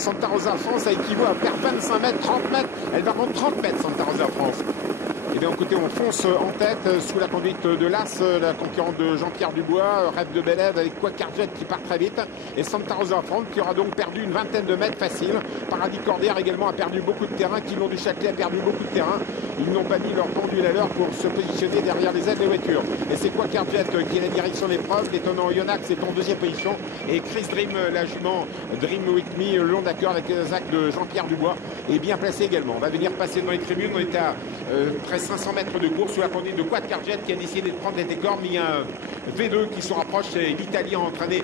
Santa Rosa France, ça équivaut à perdre 25 mètres, 30 mètres. Elle va prendre 30 mètres, Santa Rosa France. Et bien écoutez, on fonce en tête sous la conduite de l'As, la concurrente de Jean-Pierre Dubois, Rêve de Bélève avec Quacarjet qui part très vite. Et Santa Rosa France qui aura donc perdu une vingtaine de mètres facile. Paradis Cordière également a perdu beaucoup de terrain. Quilon du Châtelet a perdu beaucoup de terrain. Ils n'ont pas mis leur pendule à l'heure pour se positionner derrière les aides des voitures. Et c'est Quacarjet qui est la direction de l'épreuve. L'étonnant Yonax est en deuxième position. Et Chris Dream, la jument Dream With Me, le long d'accord avec les actes de Jean-Pierre Dubois, est bien placé également. On va venir passer dans les tribunes. On est à près de 500 mètres de course sous la conduite de Quacarjet qui a décidé de prendre les décors. Mais il y a un V2 qui se rapproche. C'est l'Italien entraîné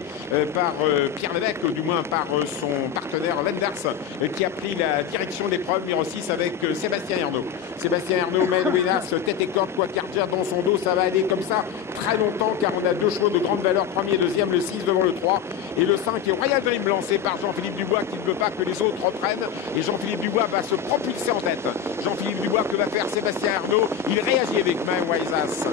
par Pierre Lévesque, du moins par son partenaire Lenders, qui a pris la direction de l'épreuve numéro 6 avec Sébastien Ernaud. Sébastien Ernaud, Maël Winas, tête et corde, Quacarjet dans son dos. Ça va aller comme ça très longtemps car on a deux chevaux de grande valeur, premier, deuxième, le 6 devant le 3 et le 5 est Royal Dream lancé par Jean-Philippe Dubois qui ne veut pas que les autres reprennent et Jean-Philippe Dubois va se propulser en tête. Jean-Philippe Dubois, que va faire Sébastien Ernaud? Il réagit avec Main-Waisas.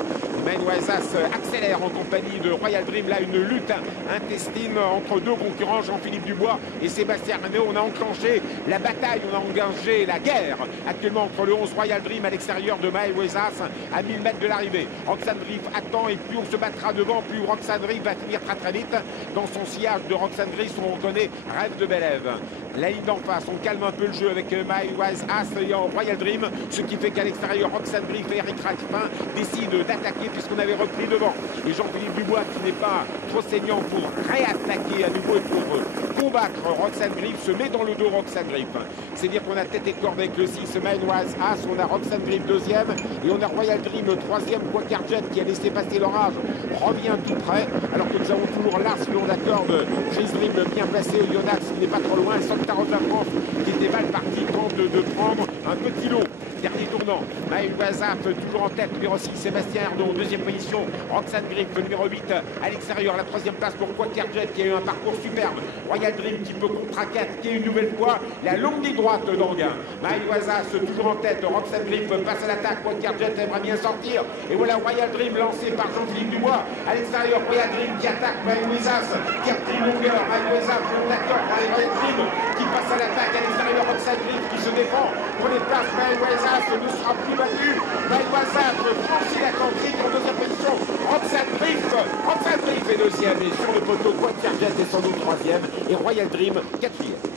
Main-Waisas accélère en compagnie de Royal Dream. Là, une lutte intestine entre deux concurrents, Jean-Philippe Dubois et Sébastien Ernaud. On a enclenché la bataille, on a engagé la guerre actuellement entre le 11 Royal Dream à l'extérieur de Main-Waisas à 1000 mètres de l'arrivée. Roxane Drift attend et plus on se battra devant, plus Roxane Drift va finir très très vite. Dans son sillage de Roxane Drift, on reconnaît Rêve de Bélève. La ligne d'en face, on calme un peu le jeu avec Main-Waisas et Royal Dream, ce qui fait qu'à l'extérieur, Roxane Drift et Eric Ratifin décident d'attaquer puisqu'on avait repris devant. Et Jean-Philippe Dubois, qui n'est pas trop saignant pour réattaquer à nouveau et pour combattre Roxane Drift, se met dans le dos Roxane Drift. C'est-à-dire qu'on a tête et corde avec le 6 Main-Waisas, on a Roxane Drift deuxième et on a Royal Dream troisième. Quacarjet qui a laissé passer l'orage revient tout près alors que nous avons toujours Lars le long de la corde, Chris Dream bien placé, Yonax qui n'est pas trop loin, et Santa Rosa France qui était mal parti tente de prendre un petit lot. Dernier tournant, Maël-Waisas toujours en tête, numéro 6, Sébastien Ernaud, deuxième position, Roxane Drift, numéro 8 à l'extérieur, la troisième place pour Quacarjet qui a eu un parcours superbe, Royal Dream qui peut contre-attaquer une nouvelle fois la longue ligne droite d'Anguin. Maël-Waisas toujours en tête, Roxane Drift passe à l'attaque, Quacarjet aimerait bien sortir, et voilà Royal Dream lancé par Jean-Philippe Dubois, à l'extérieur, Royal Dream qui attaque Maël-Waisas, qui a pris longueur, Maël-Waisas, d'accord, Royal Dream qui passe à l'attaque, à l'extérieur, Roxane Drift qui se défend, prenez place, Maël-Waisas ne sera plus battu. Maël-Waisas franchit la cantrique en deuxième position. Roxane Drift est deuxième et sur le poteau, Quacarjet est sans doute troisième et Royal Dream quatrième.